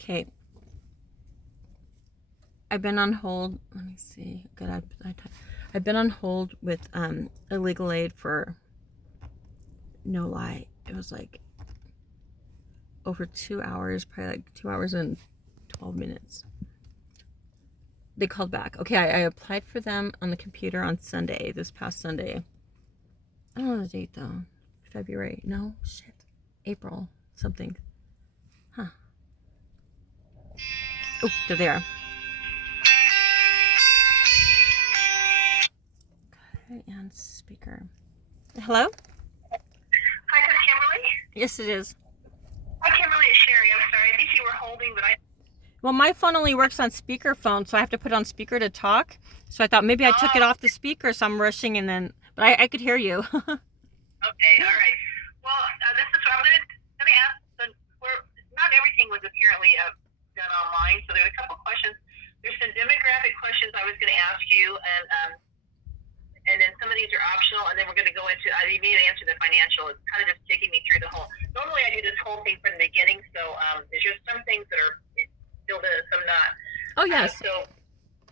Okay. I've been on hold. Let me see. Good. I've been on hold with illegal aid for no lie. It was like over 2 hours, probably like 2 hours and 12 minutes. They called back. Okay, I applied for them on the computer on Sunday, this past Sunday. I don't know the date though. February. No, shit. April something. Huh. Oh, they're there. Okay, and speaker. Hello? Hi, this is Kimberly. Yes, it is. Hi, Kimberly. It's Sherry. I'm sorry. I think you were holding, but I. Well, my phone only works on speakerphone, so I have to put it on speaker to talk. So I thought maybe I took it off the speaker, so I'm rushing and then, but I could hear you. Okay. All right. Well, this is what I'm going to ask. Not everything was apparently done online, so there were a couple questions. There's some demographic questions I was going to ask you, and then some of these are optional, and then we're going to go into. You need to answer the financial. It's kind of just taking me through the whole. Normally, I do this whole thing from the beginning, so there's just some things that are filled in, some not. Oh yes. So,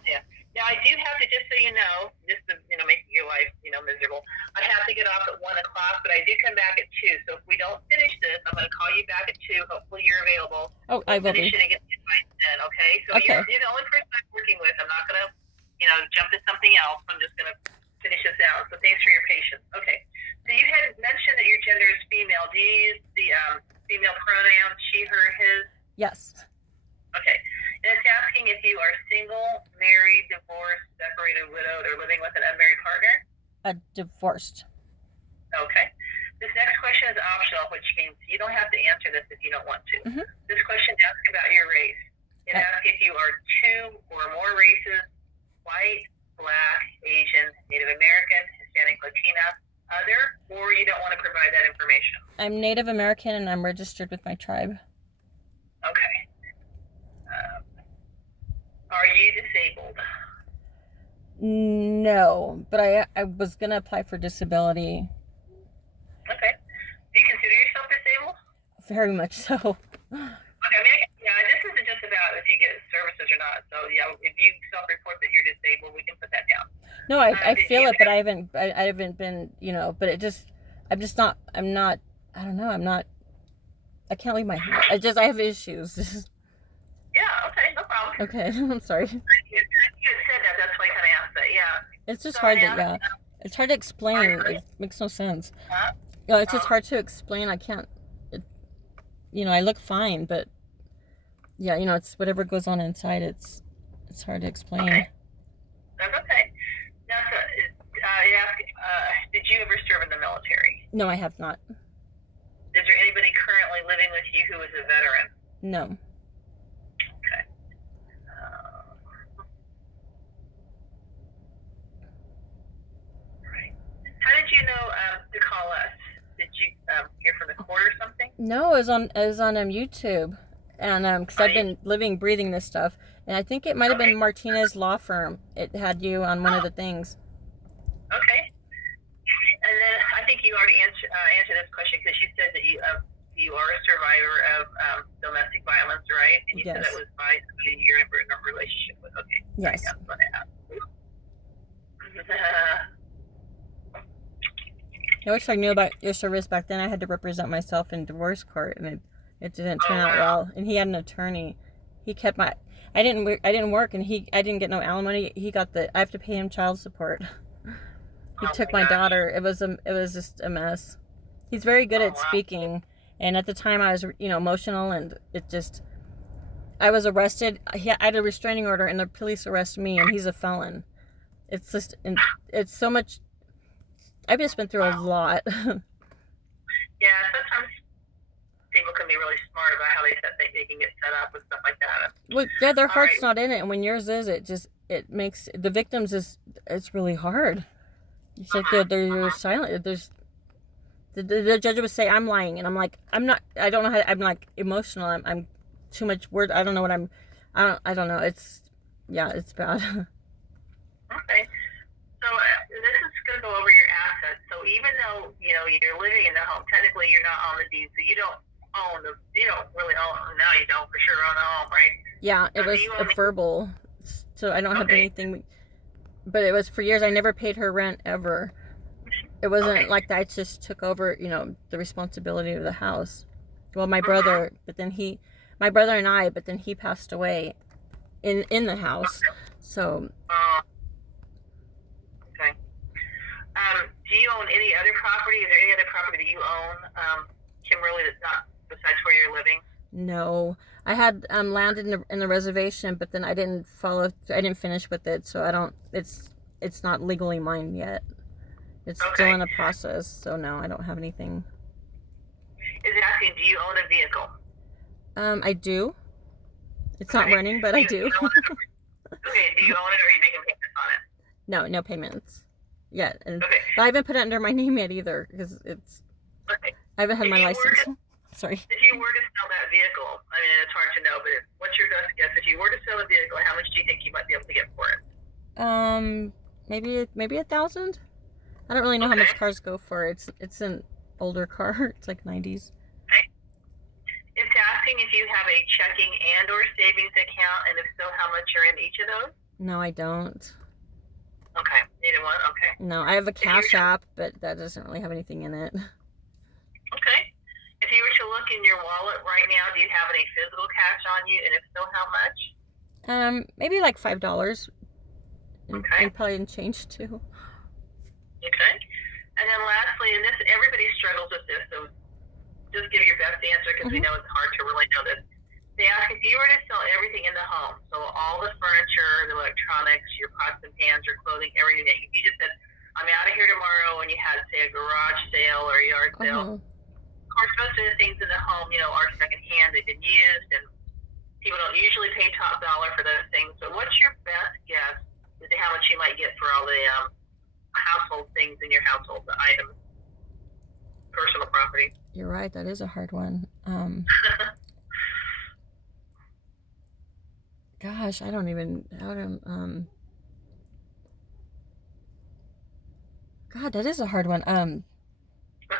yeah. Now I do have to, just so you know, just to make your life miserable. I have to get off at 1:00, but I do come back at 2. So if we don't finish this, I'm going to call you back at 2. Hopefully you're available. Oh, I will be. Finish it and get to by 10. Okay. So okay. You're the only person I'm working with. I'm not going to, jump to something else. I'm just going to finish this out. So thanks for your patience. Okay. So you had mentioned that your gender is female. Do you use the female pronouns, she, her, his? Yes. Okay. And it's asking if you are single, married, divorced, separated, widowed, or living with an unmarried partner? Divorced. Okay. This next question is optional, which means you don't have to answer this if you don't want to. Mm-hmm. This question asks about your race. It asks if you are 2 or more races: white, black, Asian, Native American, Hispanic, Latina, other, or you don't want to provide that information. I'm Native American and I'm registered with my tribe. Okay. Are you disabled? No, but I was going to apply for disability. Okay. Do you consider yourself disabled? Very much so. Okay, this isn't just about if you get services or not. So, if you self-report that you're disabled, we can put that down. No, I feel it, but I haven't been, but it just, I don't know, I can't leave my house. I have issues. Yeah, okay, no problem. Okay, I'm sorry. You had said that, that's why I kind of asked that, yeah. It's just hard to, it's hard to explain. It makes no sense. It's just hard to explain. I can't, I look fine, but it's whatever goes on inside. It's hard to explain. Okay. That's okay. Now, did you ever serve in the military? No, I have not. Is there anybody currently living with you who is a veteran? No. Okay. Right. How did you know to call us? Did you hear from the court or something? No, it was on YouTube, and because I've been living, breathing this stuff, and I think it might have been Martinez Law Firm. It had you on one of the things. Okay. And then I think you already answered this question because you said that you are a survivor of domestic violence, right? And you said that was by somebody you're in a relationship with. Okay. Yes. I wish I knew about your service back then. I had to represent myself in divorce court, and it didn't turn out well. And he had an attorney. He kept my. I didn't work, and I didn't get no alimony. He got I have to pay him child support. He took my daughter. It was just a mess. He's very good at speaking, and at the time I was emotional, and I was arrested. I had a restraining order, and the police arrested me, and he's a felon. It's just, it's so much. I've just been through a lot. Yeah, sometimes people can be really smart about how they can get set up and stuff like that. Well, yeah, their heart's not in it, and when yours is, it makes the victims it's really hard. It's like they're silent. The judge would say I'm lying, and I'm like, I'm not. I don't know how. I'm like emotional. I'm too much word. I don't know what I'm. I don't know. It's bad. Okay. So this is going to go over your assets. So even though you're living in the home, technically you're not on the deed, so you don't really own. Now you don't for sure own a home, right? Yeah, it Do was you a own verbal, so I don't have Okay. anything. But it was for years. I never paid her rent ever. It wasn't Okay. like that. I just took over, the responsibility of the house. Well, my Mm-hmm. brother, my brother and I, but then he passed away in the house. So Okay. Do you own any other property? Is there any other property that you own, Kimberly, that's not besides where you're living? no, I had land in the reservation, but then I didn't follow. I didn't finish with it, so I don't. It's not legally mine yet. It's still Okay. in a process. So no, I don't have anything. Is it asking, do you own a vehicle? I do. It's not Okay. running, but I do. Okay. Do you own it, or are you making payments on it? No payments. Yeah, Okay. but I haven't put it under my name yet either because Okay. I haven't had If my you were license. to- Sorry. If you were to sell that vehicle, I mean, it's hard to know, but what's your best guess? If you were to sell a vehicle, how much do you think you might be able to get for it? Maybe 1,000. I don't really know how Okay. much cars go for. It's an older car. It's like 90s. It's asking if you have a checking and or savings account, and if so, how much are in each of those? No, I don't. Okay, neither one. Okay. No, I have a Cash App, but that doesn't really have anything in it. Okay. If you were to look in your wallet right now, do you have any physical cash on you, and if so, how much? Maybe like $5. Okay. And probably in change too. Okay. And then lastly, and this everybody struggles with this, so just give your best answer because we know it's hard to really know this. They ask if you were to sell everything in the home, so all the furniture, the electronics, your pots and pans, your clothing, everything. If you just said, "I'm out of here tomorrow," and you had, say, a garage sale or a yard sale. Of course, most of the things in the home, are secondhand. They've been used, and people don't usually pay top dollar for those things. So, what's your best guess as to how much you might get for all the household things in your household, the items, personal property? You're right. That is a hard one. Gosh, I don't even God, that is a hard one. I know you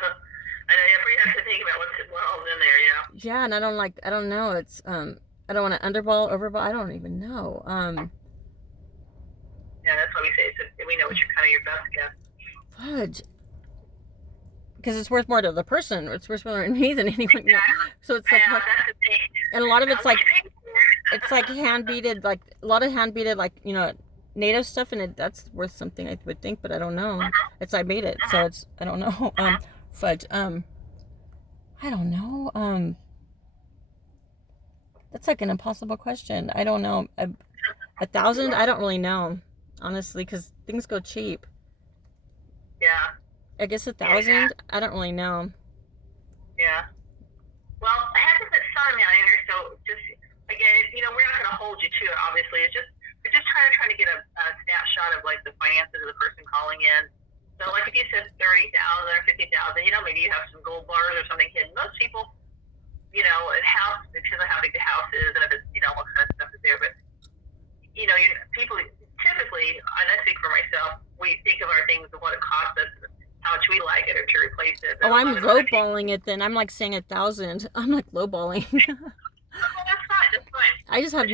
have to think about what all's in there. Yeah, and I don't know. It's I don't want to underball, overball. I don't even know. Yeah, that's why we say we know what your best guess. Fudge. Because it's worth more to the person. It's worth more to me than anyone. So it's like, Yeah, that's the thing. and a lot of it's like, It's hand beaded, like a lot of hand beaded, like native stuff, and that's worth something, I would think, but I don't know. I made it, so I don't know. Fudge. I don't know. That's like an impossible question. I don't know. 1,000? I don't really know, honestly, because things go cheap. Yeah. I guess 1,000. I don't really know. Yeah. Well, I had to put some amount in here, so just again, we're not going to hold you to it. Obviously, we're just trying to get a snapshot of like the finances of the person calling in. So, like if you said 30,000 or 50,000, maybe you have some gold bars or something hidden. Most people, a house, it depends on how big the house is and if it's, what kind of stuff is there. But people typically, and I speak for myself, we think of our things and what it costs us. How much we like it or to replace it. Oh, I'm lowballing it then. I'm like saying 1,000. I'm like lowballing. Oh, that's fine. I just have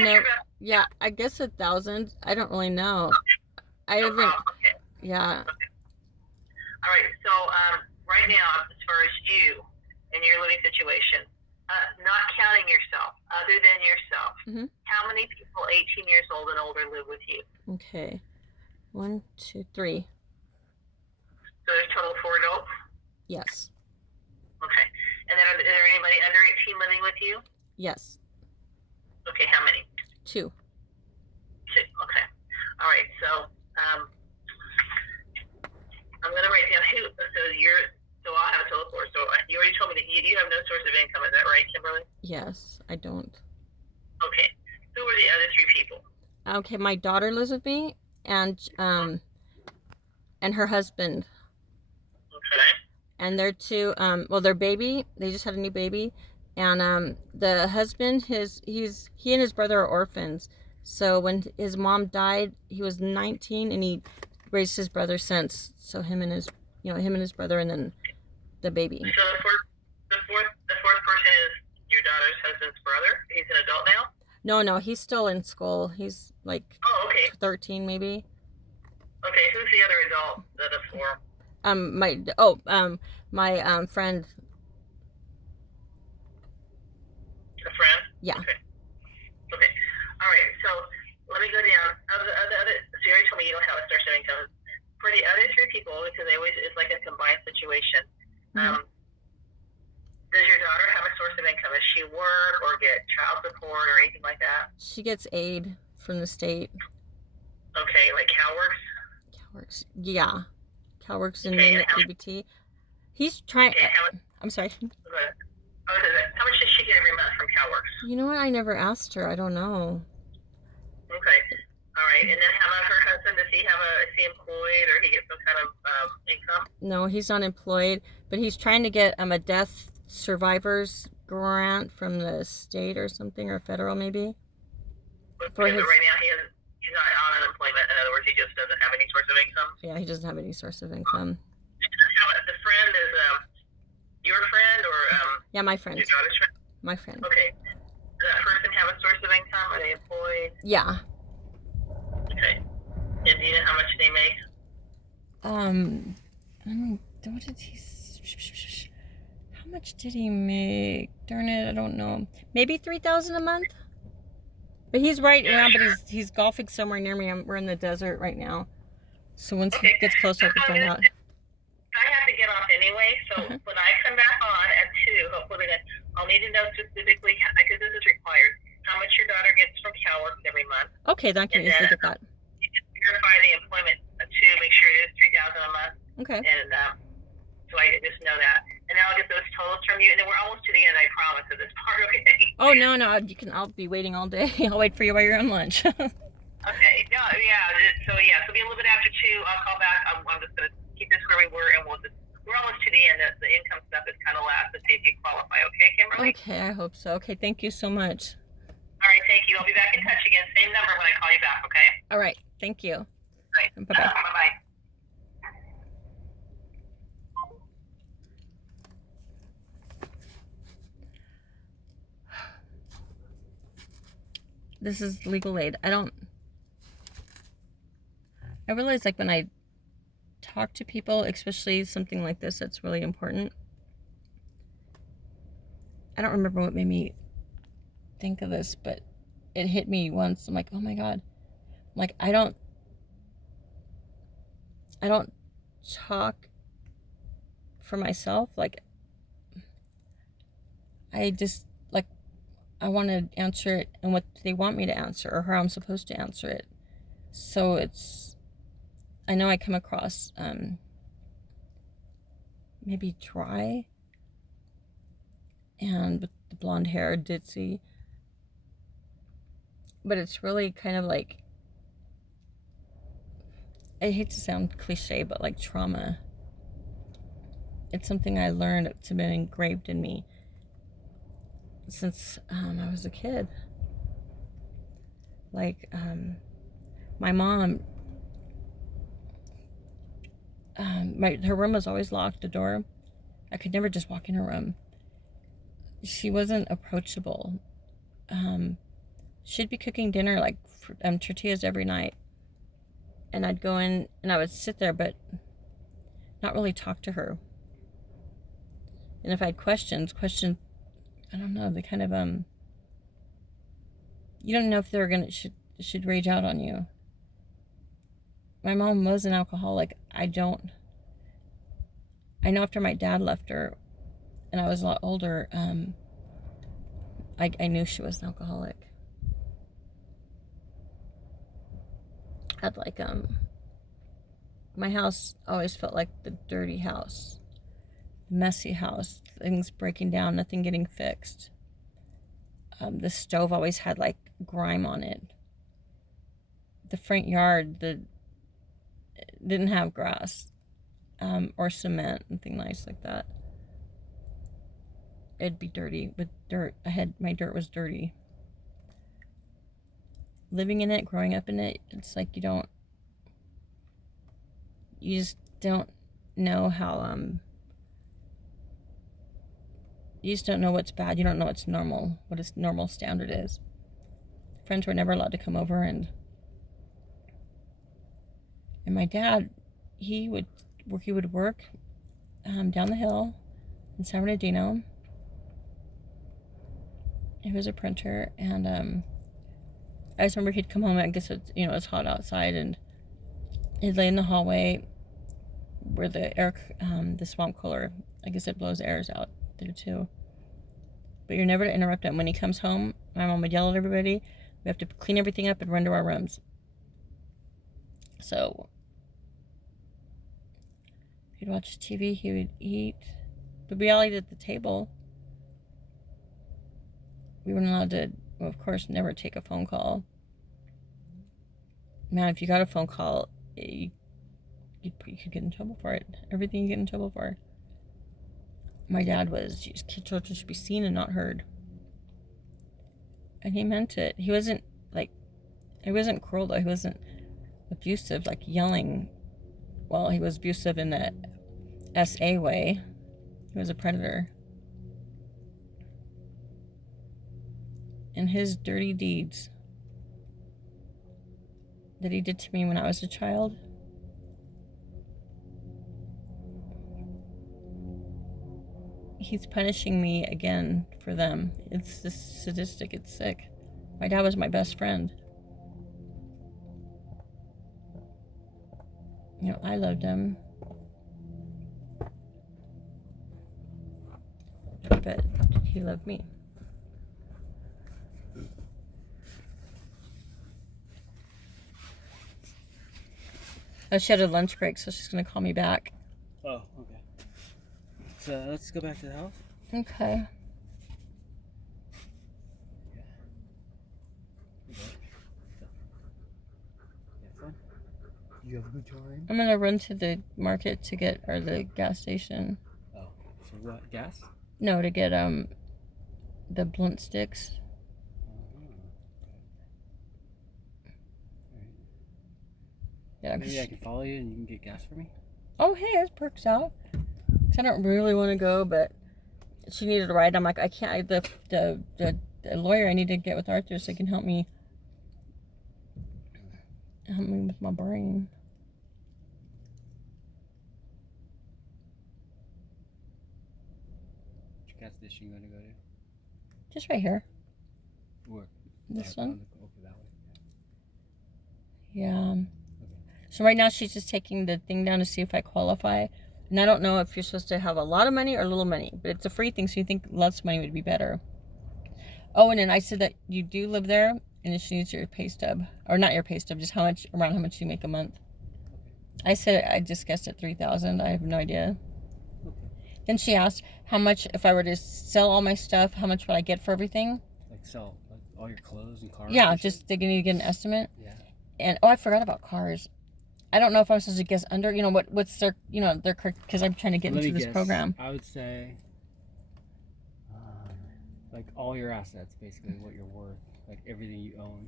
yeah, I guess 1,000. I don't really know. I haven't, Okay. yeah. Okay. All right, so right now, as far as you and your living situation, not counting yourself, other than yourself, how many people 18 years old and older live with you? Okay. 1, 2, 3. So there's a total of 4 adults? Yes. Okay. And then is there anybody under 18 living with you? Yes. Okay, how many? 2. 2, okay. All right, so I'm going to write down who, so I'll have a total of 4. So you already told me that you have no source of income, is that right, Kimberly? Yes, I don't. Okay. Who are the other 3 people? Okay, my daughter lives with me, and her husband. Okay. And they're 2, their baby, they just had a new baby, and the husband, he and his brother are orphans. So when his mom died, he was 19, and he raised his brother since. So him and his brother, and then the baby. So the fourth person is your daughter's husband's brother. He's No, he's still in school. He's like Oh, okay. 13 maybe. Okay, who's the other adult that is for? My friend. A friend? Yeah. Okay. Okay. All right. So let me go down. So you already told me you don't have a source of income. For the other three people, because they always it's like a combined situation. Mhm. Does your daughter have a source of income? Does she work or get child support or anything like that? She gets aid from the state. Okay, like CalWorks. CalWorks. Yeah. CalWorks and Okay, then and the ABT. He's trying. okay, I'm sorry. how much does she get every month from CalWorks? You know what? I never asked her. I don't know. Okay. All right. And then how about her husband? Is he employed or he gets some kind of income? No, he's unemployed, but he's trying to get a death survivors grant from the state or something, or federal maybe. For his. Right now he's not on unemployment. In other words, he just doesn't have any source of income. Yeah, he doesn't have any source of income. How about the friend is your friend or Yeah, my friend. your daughter's friend? My friend. Okay. Does that person have a source of income? Are they employed? Yeah. Okay. And do you know how much they make? What did he? How much did he make? Darn it, I don't know. Maybe 3,000 a month. But he's right now. But he's golfing somewhere near me. We're in the desert right now. So once he gets closer, I can find out. I have to get off anyway, so when I come back on at 2, hopefully I'll need to know specifically, because this is required, how much your daughter gets from CalWorks every month. Okay, then I can easily get that. You can verify the employment to make sure it is $3,000 a month. Okay. And so I just know that. And then I'll get those totals from you, and then we're almost to the end, I promise, of this part, okay? Oh, no, I'll be waiting all day. I'll wait for you while you're on lunch. Okay, no, yeah, so it'll be a little bit after 2, I'll call back, I'm just going to keep this where we were, and we're almost to the end. The income stuff is kind of last to see if you qualify. Okay, Kimberly? Okay, I hope so. Okay, thank you so much. All right, thank you. I'll be back in touch again. Same number when I call you back, okay? All right, thank you. All right. Bye-bye. Bye-bye. This is legal aid. I realize, like, when I talk to people, especially something like this that's really important, I don't remember what made me think of this, but it hit me once. I'm like, oh my God. Like, I don't talk for myself. Like, I just, like, I want to answer it and what they want me to answer, or how I'm supposed to answer it. So I know I come across maybe dry and with the blonde hair, ditzy, but it's really kind of like, I hate to sound cliche, but like trauma. It's something I learned. It's been engraved in me since I was a kid. Like, my mom, her room was always locked, the door. I could never just walk in her room. She wasn't approachable. She'd be cooking dinner, like tortillas every night. And I'd go in and I would sit there, but not really talk to her. And if I had questions, I don't know, they kind of, you don't know if they're should rage out on you. My mom was an alcoholic. I know after my dad left her and I was a lot older, I knew she was an alcoholic. I'd like, my house always felt like the dirty house, messy house, things breaking down, nothing getting fixed. The stove always had like grime on it. The front yard didn't have grass or cement, nothing nice like that. It'd be dirty with dirt. My dirt was dirty. Living in it, growing up in it, it's like you just don't know how, you just don't know what's bad. You don't know what's normal, what a normal standard is. friends were never allowed to come over, and my dad, he would work down the hill in San Bernardino. He was a printer, and I just remember he'd come home. I guess it's hot outside, and he'd lay in the hallway where the swamp cooler. I guess it blows airs out there too. But you're never to interrupt him. When he comes home, my mom would yell at everybody. We have to clean everything up and run to our rooms. So he'd watch TV, he would eat. But we all ate at the table. We weren't allowed to, well, of course, never take a phone call. Man, if you got a phone call, you could get in trouble for it. Everything you get in trouble for. My dad was, children should be seen and not heard. And he meant it. He wasn't cruel though. He wasn't abusive, like yelling. Well, he was abusive in the SA way. He was a predator. And his dirty deeds that he did to me when I was a child, he's punishing me again for them. It's just sadistic. It's sick. My dad was my best friend. I loved him. But he loved me. Oh, she had a lunch break, so she's going to call me back. Oh, okay. So let's go back to the house. Okay. You have a good time? I'm going to run to the market or the gas station. Oh, for what? Gas? No, to get the blunt sticks. Yeah, maybe I can follow you and you can get gas for me? Oh, hey, that works out. 'Cause I don't really want to go, but she needed a ride. I'm like, I can't. The lawyer I need to get with Arthur so he can help me with my brain. Which gas station you going to go to? Just right here. Where? This one? Okay, that way. Yeah. Okay. So right now she's just taking the thing down to see if I qualify. And I don't know if you're supposed to have a lot of money or little money, but it's a free thing, so you think lots of money would be better. Oh, and then I said that you do live there, and she needs your pay stub, or not your pay stub, just around how much you make a month. I said I just guessed at $3,000. I have no idea. Okay. Then she asked how much, if I were to sell all my stuff, how much would I get for everything? Like sell all your clothes and cars? Yeah, just they need to get an estimate. Yeah. And I forgot about cars. I don't know if I'm supposed to guess under, what's their, because I'm trying to get into this program. I would say, like all your assets, basically what you're worth, like everything you own.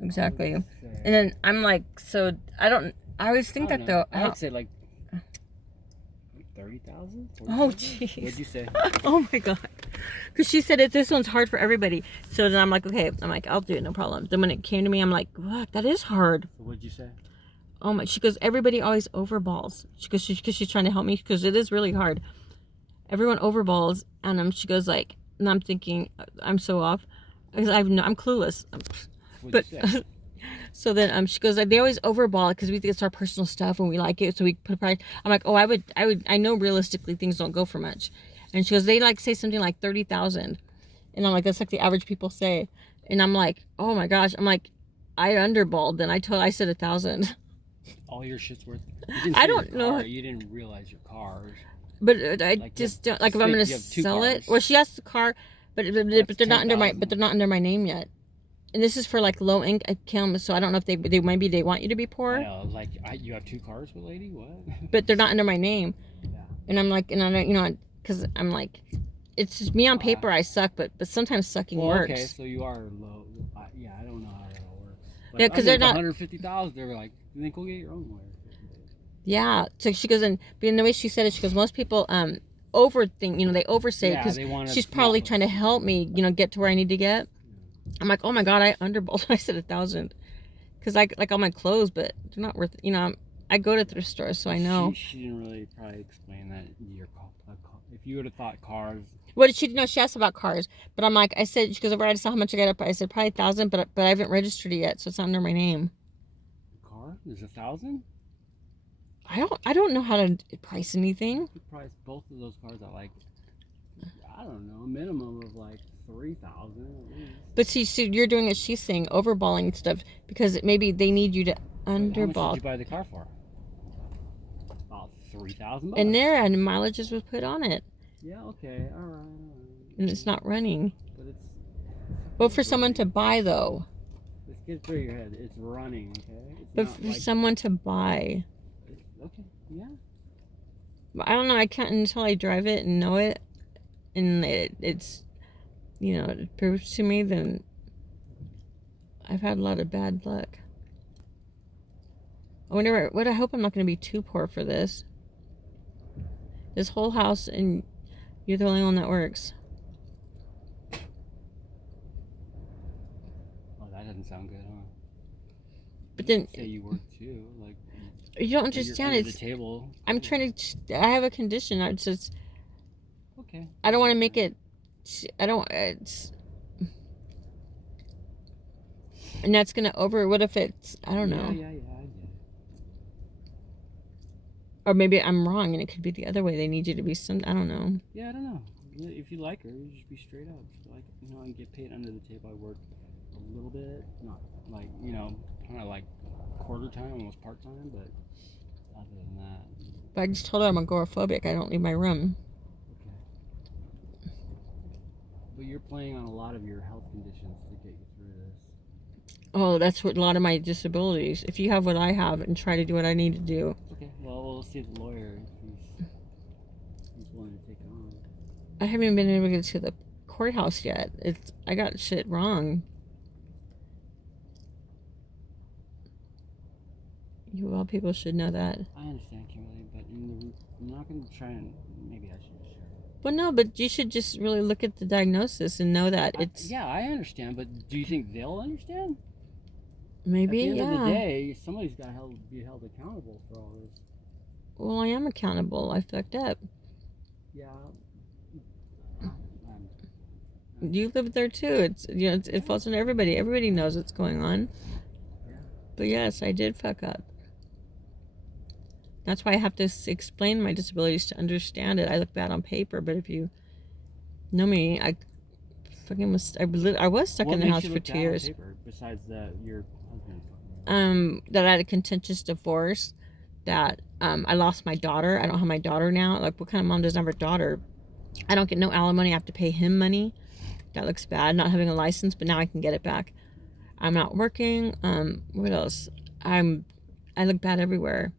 Exactly. And then I'm like, so I always think that though. I would say like 30,000. Oh, jeez. What'd you say? Oh my God. Because she said this one's hard for everybody. So then I'm like, okay. I'm like, I'll do it, no problem. Then when it came to me, I'm like, what? That is hard. So what'd you say? Oh my, she goes, everybody always overballs. Because she's trying to help me, because it is really hard. Everyone overballs, and she goes like, and I'm thinking, I'm so off, because I'm clueless. What'd you say? So then she goes, like, they always overball because we think it's our personal stuff and we like it, so we put a price. I'm like, oh, I know realistically things don't go for much. And she goes, they like say something like 30,000, and I'm like, that's like the average people say. And I'm like, oh my gosh, I'm like, I underballed. Then I said 1,000. All your shit's worth. I don't know. You didn't realize your cars. But I just don't like if I'm gonna sell it. Well, she has the car, but they're not under my name yet. And this is for like low income, so I don't know if they want you to be poor. Like you have 2 cars with lady, what? But they're not under my name. Yeah. And I'm like, and I don't, because I'm like, it's just me on paper. I suck, but sometimes sucking works. Okay, so you are low. Yeah, I don't know how that all works. Like, yeah, because they're not 150,000. They're like, then go get your own way. Yeah, so she goes, and the way she said it, she goes, most people overthink, they oversay because she's probably trying to help me, get to where I need to get. I'm like, oh my God, I underballed. I said 1,000. Because I like all my clothes, but they're not worth it. You know, I go to thrift stores, so I know. She didn't really probably explain that your if you would have thought cars. What did she know? She asked about cars, but I'm like, I said, she goes over. I saw how much I got up. I said probably 1,000, but I haven't registered it yet, so it's not under my name. Car? There's 1,000? I don't know how to price anything. You price both of those cars at like, I don't know, a minimum of like 3,000 at least. But see, you're doing what she's saying, overballing stuff, because maybe they need you to How much underball. did you buy the car for? About $3,000. And there, and mileages was put on it, Yeah. Okay. All right. and it's not running. But it's. But for someone to buy, though. Let's get through your head. It's running. Okay. It's But not for like, someone to buy, okay. Yeah. I don't know. I can't until I drive it and know it, and it's, you know, it proves to me. Then I've had a lot of bad luck. I wonder what. I hope I'm not going to be too poor for this. This whole house, and you're the only one that works. Oh, that doesn't sound good, huh? But then Say you work too, like. you don't understand. You're under It's the table. I'm trying to. I have a condition. I just. Okay. I don't want to make it. I don't. It's. And that's gonna over. What if it's? I don't know. Yeah. I get it. Or maybe I'm wrong, and it could be the other way. They need you to be some. I don't know. Yeah, I don't know. If you like her, you just be straight up. Like, you know, I get paid under the table. I work a little bit, not like, you know, kind of like quarter time, almost part time, but other than that. But I just told her I'm agoraphobic. I don't leave my room. Okay. But you're playing on a lot of your health conditions to get you through this. Oh, that's what a lot of my disabilities. If you have what I have and try to do what I need to do. Okay. Well, we'll see the lawyer if he's willing to take it on. I haven't even been able to get to the courthouse yet. I got shit wrong. You all people should know that. I understand, Kimberly, but I'm not going to try and maybe I should share it. Well, no, but you should just really look at the diagnosis and know that it's Yeah, I understand, but do you think they'll understand? maybe, At the end yeah. of the day, somebody's got to be held accountable for all this. Well, I am accountable. I fucked up. Yeah. You live there too. It's you know it falls on everybody. Everybody knows what's going on. Yeah. But yes, I did fuck up. That's why I have to explain my disabilities to understand it. I look bad on paper, but if you know me, I fucking was. I was stuck in the house for 2 years. Besides that, your husband. That I had a contentious divorce. That I lost my daughter. I don't have my daughter now. Like, what kind of mom doesn't have her daughter? I don't get no alimony. I have to pay him money. That looks bad. Not having a license, but now I can get it back. I'm not working. What else? I look bad everywhere.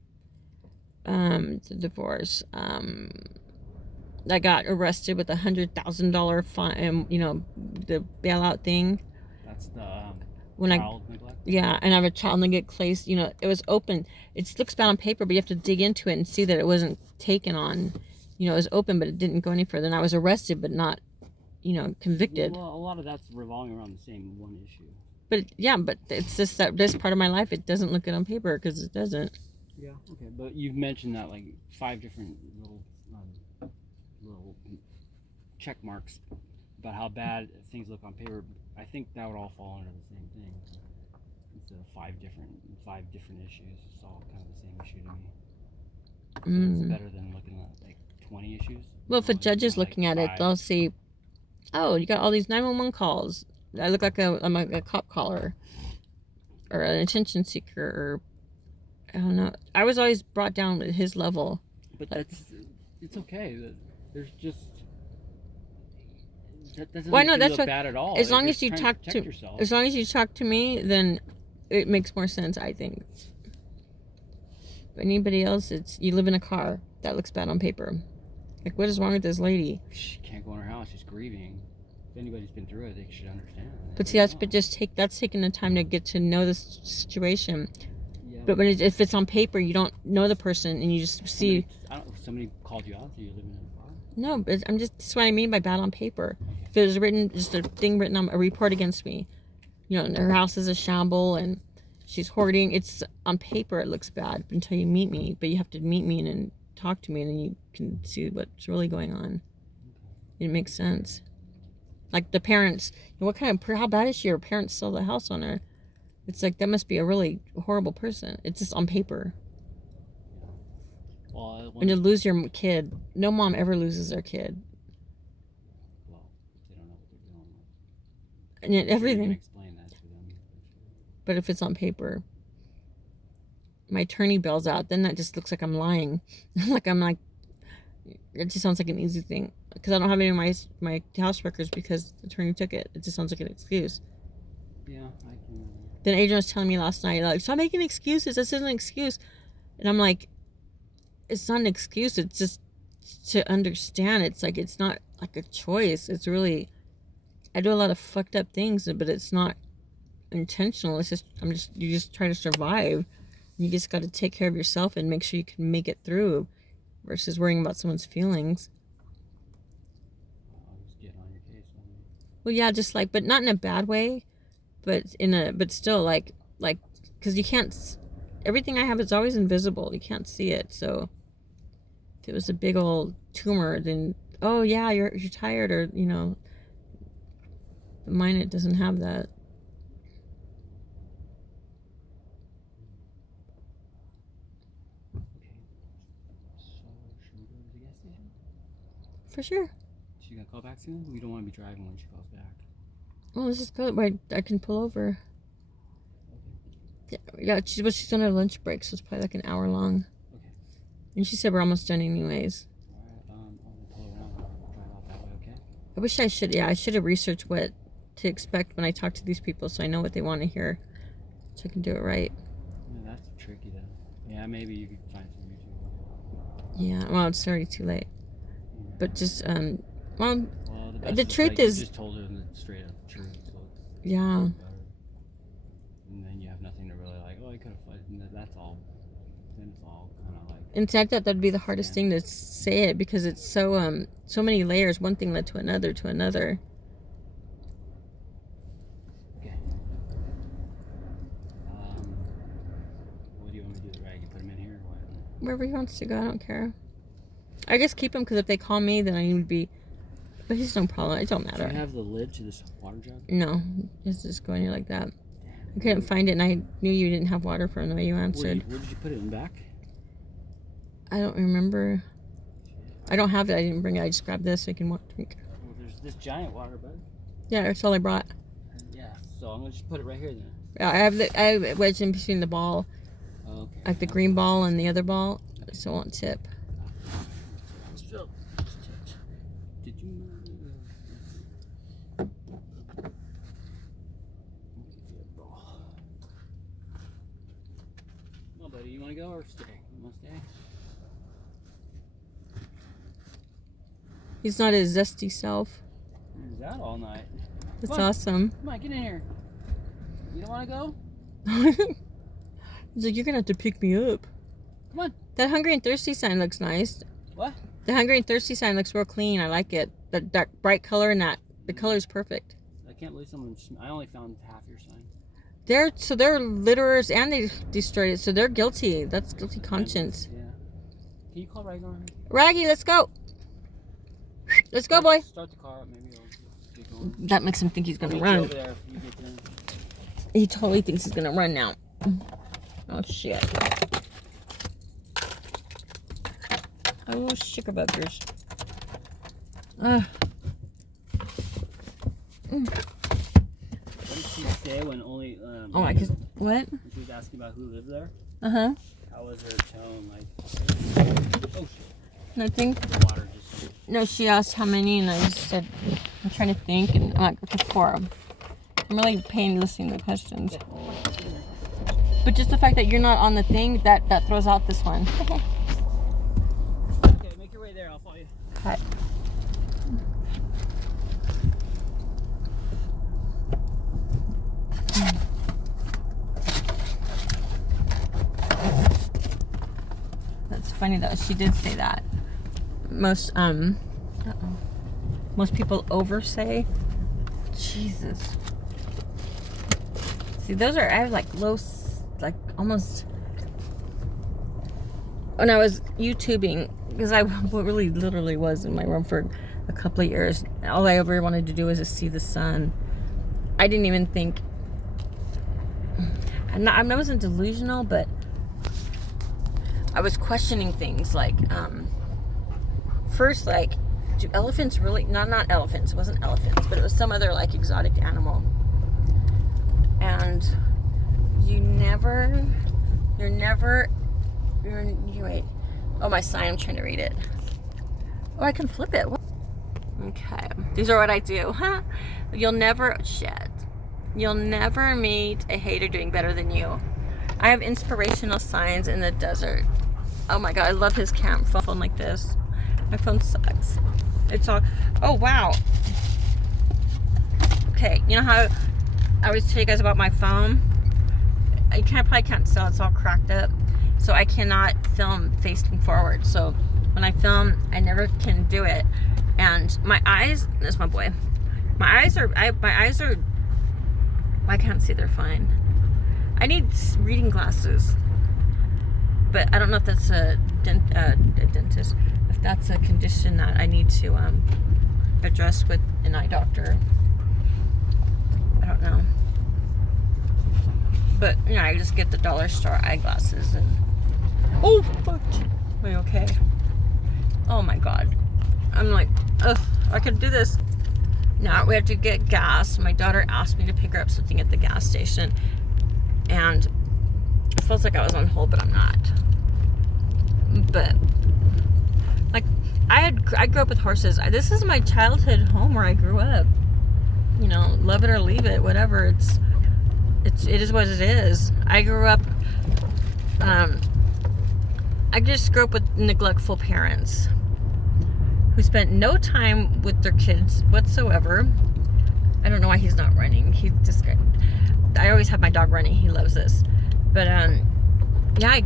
The divorce. I got arrested with $100,000 fine. You know, the bailout thing. That's the When child neglect. Yeah, and I have a child neglect case. You know, it was open. It looks bad on paper, but you have to dig into it and see that it wasn't taken on. You know, it was open, but it didn't go any further. And I was arrested, but not, you know, convicted. Well, a lot of that's revolving around the same one issue. But yeah, but it's just that this part of my life, it doesn't look good on paper because it doesn't. Yeah. Okay, but you've mentioned that like 5 different little check marks about how bad things look on paper. I think that would all fall under the same thing. Instead of 5 different issues, it's all kind of the same issue to me. So it's better than looking at like 20 issues. Well, if a judge is like looking at it, 5. they'll see, oh, you got all these 911 calls. I look like I'm a cop caller or an attention seeker, or I don't know. I was always brought down at his level. But it's okay. There's just that doesn't Well, I know, make you that's look what- bad at all. As Like, long you're as you trying talk protect to, yourself. as long as you talk to me, then it makes more sense. I think. But anybody else, it's you live in a car that looks bad on paper. Like, what is wrong with this lady? She can't go in her house. She's grieving. If anybody's been through it, they should understand. But see, that's that's taking the time to get to know the situation. Yeah, But when if it's on paper, you don't know the person, and you just see. somebody called you out, so you're living in a car. No, but that's what I mean by bad on paper. If it was written, just a thing written on a report against me, you know, her house is a shamble and she's hoarding. It's on paper, it looks bad until you meet me, but you have to meet me and then talk to me and then you can see what's really going on. It makes sense. Like the parents, what kind of, how bad is she? Her parents sell the house on her. It's like, that must be a really horrible person. It's just on paper. Well, When you lose your kid, no mom ever loses their kid. well, they don't know what they're dealing with. And yet You can everything. explain that to them. But if it's on paper, my attorney bails out, then that just looks like I'm lying. It just sounds like an easy thing. Because I don't have any of my house records because the attorney took it. It just sounds like an excuse. Yeah, I can. Then Adrian was telling me last night, like, stop making excuses. This isn't an excuse. And I'm like, it's not an excuse. It's just to understand. It's like, it's not like a choice. It's really, I do a lot of fucked up things, but it's not intentional. It's just, you just try to survive. You just got to take care of yourself and make sure you can make it through versus worrying about someone's feelings. I'll just get on your case. Well, yeah, just like, but not in a bad way, but still like, because you can't, everything I have is always invisible. You can't see it. So if it was a big old tumor, then, oh yeah, you're tired, or, you know, mine, it doesn't have that. Should we go to the gas station? For sure. She gonna call back soon? We don't want to be driving when she calls back. Well, let's just go. I can pull over. Yeah, she's on her lunch break, so it's probably like an hour long. Okay. And she said we're almost done anyways. Alright, I'm gonna pull around and drive out that way, okay? I wish I should. Yeah, I should have researched what to expect when I talk to these people, so I know what they want to hear, so I can do it right. Yeah, that's tricky though. Yeah, maybe you could find some YouTube. Yeah. Well, it's already too late. Yeah. But just Well, the truth like, is- you just told her the straight up truth, so it's yeah. better. And then you have nothing to really like. Oh, I could have. That's all. Then it's all kind of like. In fact, that'd be the hardest thing to say it because it's so so many layers. One thing led to another to another. Okay. What do you want me to do with the rag? You put them in here or what? Wherever he wants to go, I don't care. I just keep him because if they call me, then I need to be. But he's no problem. It don't Do matter. you have the lid to this water jug? No, it's just going here like that. I couldn't find it, and I knew you didn't have water for him the way you answered. Where did you put it in the back? I don't remember. I don't have it. I didn't bring it. I just grabbed this so you can drink. Well, there's this giant water, bud. Yeah, that's all I brought. Yeah, so I'm gonna just put it right here then. Yeah, I have it wedged in between the ball, Okay. like the green ball and the other ball, so it won't tip. So, did you? Well, buddy, you want to go or stay? You want to stay? He's not his zesty self. Who's that all night? That's Come on. awesome. Come on, get in here. You don't want to go? He's like, you're gonna have to pick me up. Come on. That hungry and thirsty sign looks nice. What? The hungry and thirsty sign looks real clean. I like it. The dark, bright color and that. The color's perfect. I can't believe someone. I only found half your sign. They're litterers and they destroyed it, so they're guilty. That's guilty conscience. Yeah. Can you call Ragnar? Raggy, let's go. Let's go, boy. Start the car up. Maybe I'll get going. That makes him think he's gonna Meet you over run. there if you get there. He totally thinks he's gonna run now. Oh shit. Oh shickerbuggers. What did she say when only? Oh, I just what? When she was asking about who lived there. Uh-huh. How was her tone? Like, oh shit. Nothing. Water just. No, she asked how many, and I just said, I'm trying to think, and I'm like, okay, 4. I'm really paying listening to the questions. But just the fact that you're not on the thing, that throws out this one. Okay, make your way there. I'll follow you. Cut. That's funny though. She did say that. Most most people oversay. Jesus. See, those are, I have like like almost, when I was YouTubing, because I really literally was in my room for a couple of years. All I ever wanted to do was just see the sun. I didn't even think, I wasn't delusional, but I was questioning things like, first, like, do elephants really, not elephants, it wasn't elephants, but it was some other like exotic animal. And wait. Oh, my sign, I'm trying to read it. Oh, I can flip it. Okay. These are what I do. Huh? You'll never meet a hater doing better than you. I have inspirational signs in the desert. Oh my God, I love his phone like this. My phone sucks. It's all, oh wow. Okay, you know how I always tell you guys about my phone? Probably can't tell, it's all cracked up. So I cannot film facing forward. So when I film, I never can do it. And my eyes, that's my boy. My eyes are, I can't see, they're fine. I need reading glasses. But I don't know if that's a dentist, if that's a condition that I need to address with an eye doctor. I don't know. But, you know, I just get the dollar store eyeglasses and... Oh, fuck. Am I okay? Oh my God. I'm like, ugh, I could do this. Now we have to get gas. My daughter asked me to pick her up something at the gas station. And it feels like I was on hold, but I'm not. But, like, I grew up with horses. This is my childhood home where I grew up. You know, love it or leave it, whatever. It is what it is. I grew up, I just grew up with neglectful parents who spent no time with their kids whatsoever. I don't know why he's not running. I always have my dog running. He loves this. But, yeah,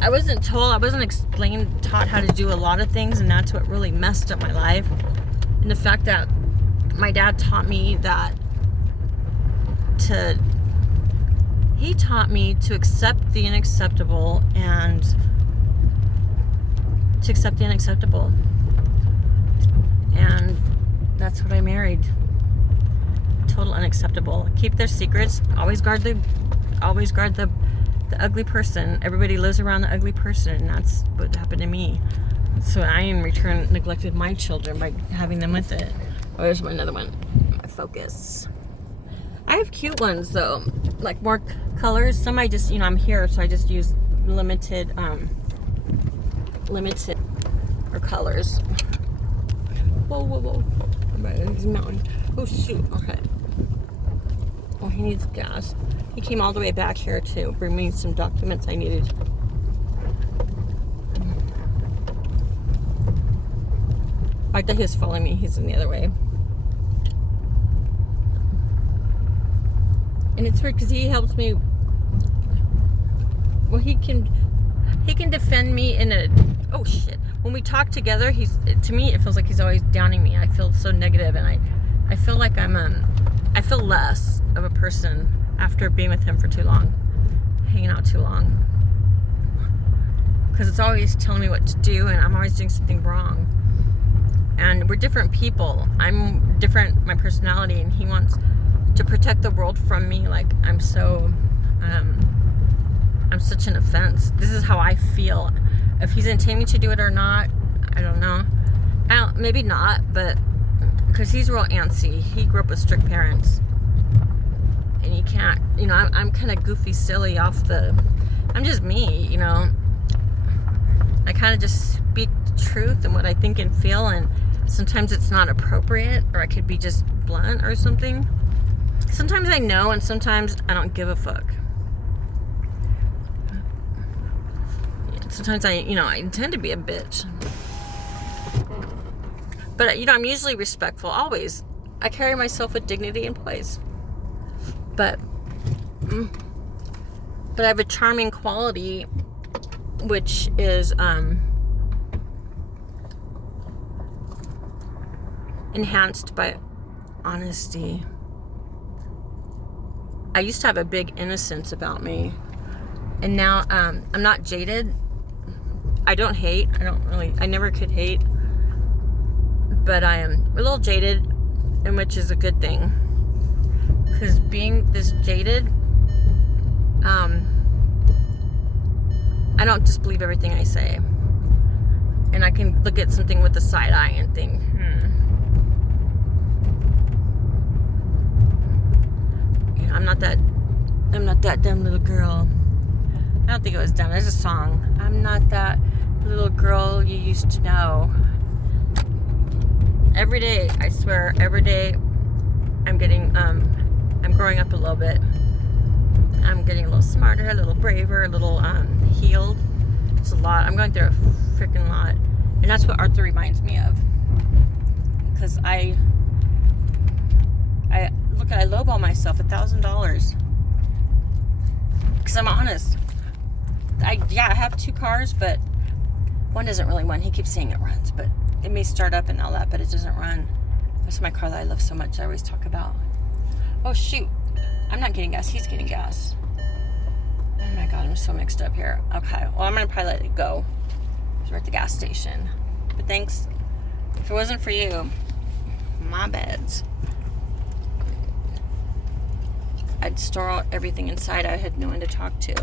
I wasn't taught how to do a lot of things, and that's what really messed up my life. And the fact that my dad taught me to accept the unacceptable and to accept the unacceptable. And that's what I married. Total unacceptable. Keep their secrets. Always guard the ugly person. Everybody lives around the ugly person, and that's what happened to me. So I in return neglected my children by having them with it. Oh, there's another one. My focus. I have cute ones though, like more colors. Some I just, I'm here, so I just use limited or colors. Whoa. He's mountain. Oh shoot. Okay. Oh, he needs gas. He came all the way back here to bring me some documents I needed. I thought he was following me. He's in the other way. And it's weird because he helps me. Well, he can defend me in a. Oh shit! When we talk together, to me it feels like he's always downing me. I feel so negative, and I feel like I feel less of a person after being with him for too long, hanging out too long. Because it's always telling me what to do, and I'm always doing something wrong. And we're different people. I'm different, my personality, and he wants to protect the world from me. Like I'm such an offense. This is how I feel. If he's intending to do it or not, I don't know. Maybe not, but because he's real antsy. He grew up with strict parents, and he can't. I'm kind of goofy, silly I'm just me. I kind of just speak the truth and what I think and feel, and sometimes it's not appropriate, or I could be just blunt or something. Sometimes I know, and sometimes I don't give a fuck. Sometimes I intend to be a bitch. But, I'm usually respectful, always. I carry myself with dignity and poise. But I have a charming quality, which is, enhanced by honesty. I used to have a big innocence about me, and now I'm not jaded. I don't hate. I never could hate, but I am a little jaded, and which is a good thing, because being this jaded, I don't just believe everything I say, and I can look at something with a side eye and think, I'm not that dumb little girl. I don't think it was dumb. There's a song. I'm not that little girl you used to know. Every day, I swear, every day I'm getting, I'm growing up a little bit. I'm getting a little smarter, a little braver, a little healed. It's a lot. I'm going through a freaking lot. And that's what Arthur reminds me of. Because I lowball myself $1,000. Because I'm honest. I have 2 cars, but one doesn't really run. He keeps saying it runs, but it may start up and all that, but it doesn't run. That's my car that I love so much. I always talk about. Oh shoot, I'm not getting gas. He's getting gas. Oh my god, I'm so mixed up here. Okay, well I'm gonna probably let it go. We're at the gas station. But thanks. If it wasn't for you, my beds. I'd store out everything inside. I had no one to talk to.